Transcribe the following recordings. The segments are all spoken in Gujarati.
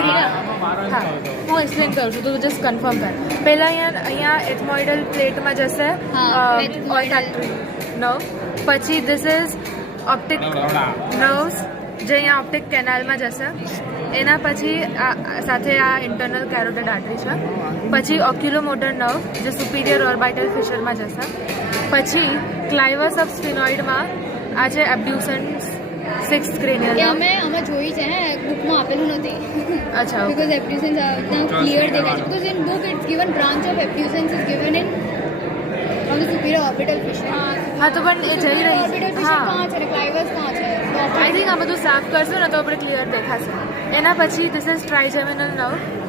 સ્ક્રીન હા હું એક્સપ્લેન કરું છું તો જસ્ટ કન્ફર્મ કર પહેલાં અહીંયા એથમોઇડલ પ્લેટમાં જશે ઓલ્ફેક્ટરી નર્વ પછી ધીસ ઇઝ ઓપ્ટિક નર્વ્સ જે અહીંયા ઓપ્ટિક કેનાલમાં જશે એના પછી સાથે આ ઇન્ટરનલ કેરોટિડ આર્ટરી છે પછી ઓક્યુલોમોટર નર્વ જે સુપિરિયર ઓર્બાઇટલ ફિશરમાં જશે પછી ક્લાઇવસ ઓફ સ્ફિનોઇડમાં આ છે એબ્ડ્યુસન્સ સિક્સ ક્રેનિયલ અમે જોઈ છે હે બુકમાં આપેલું નથી અચ્છા because abducens are now clear દેખાય છે because in book it's given branch of abducens is given in from the superior orbital fissure હા તો પણ એ જઈ રહી orbital છે fissure હા कहाँ છે ક્લાઇવસ કहाँ છે આઈ થિંક આ બધું સાફ કરશો ને તો આપણે ક્લિયર દેખાશે એના પછી ધીસ ઇઝ ટ્રાઇજેમિનલ નર્વ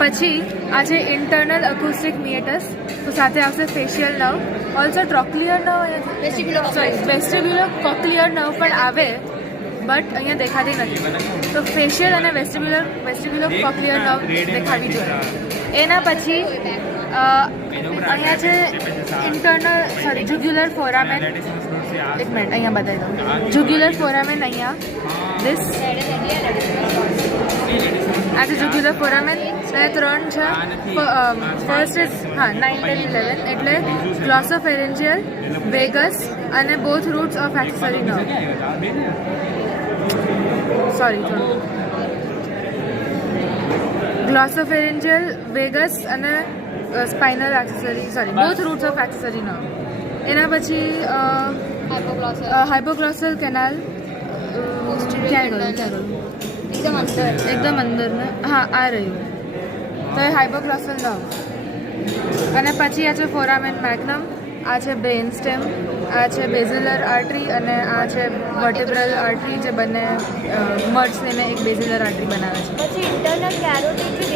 પછી આ છે ઇન્ટરનલ અકુસ્ટિક મિએટસ તો સાથે આવશે facial nerve also trochlear nerve vestibular cochlear nerve પણ આવે બટ અહીંયા દેખાતી નથી તો ફેશિયલ અને વેસ્ટિબ્યુલર કોક્લિયર નર્વ દેખાવી જોઈએ એના પછી અહીંયા છે ઇન્ટરનલ સોરી જુગ્યુલર ફોરામેન એક મિનિટ અહીંયા બતાવી દઉં જુગ્યુલર ફોરામેન અહીંયા ધીસ આ છે જુગ્યુલર ફોરામેન અને 3 છે ફર્સ્ટ ઇઝ હા 9 10 11 એટલે ગ્લોસોફેરેન્જિયલ વેગસ અને both roots of accessory nerve sorry થોડું ગ્લોસોફેરેન્જિયલ વેગસ અને spinal accessory sorry both roots of accessory nerve એના પછી હાઇપોગ્લોસલ કેનાલ ક્યાં ગયું એકદમ અંદર ને હા આ રહ્યું તો એ હાઇપોગ્લોસલ નર્વ અને પછી આ છે ફોરામેન મેગ્નમ આ છે બ્રેન સ્ટેમ આ છે બેઝિલર આર્ટરી અને આ છે વર્ટેબ્રલ આર્ટરી જે બંને મર્જ થઈને એક બેઝિલર આર્ટરી બનાવે છે પછી ઇન્ટરનલ કેરોટિડ બી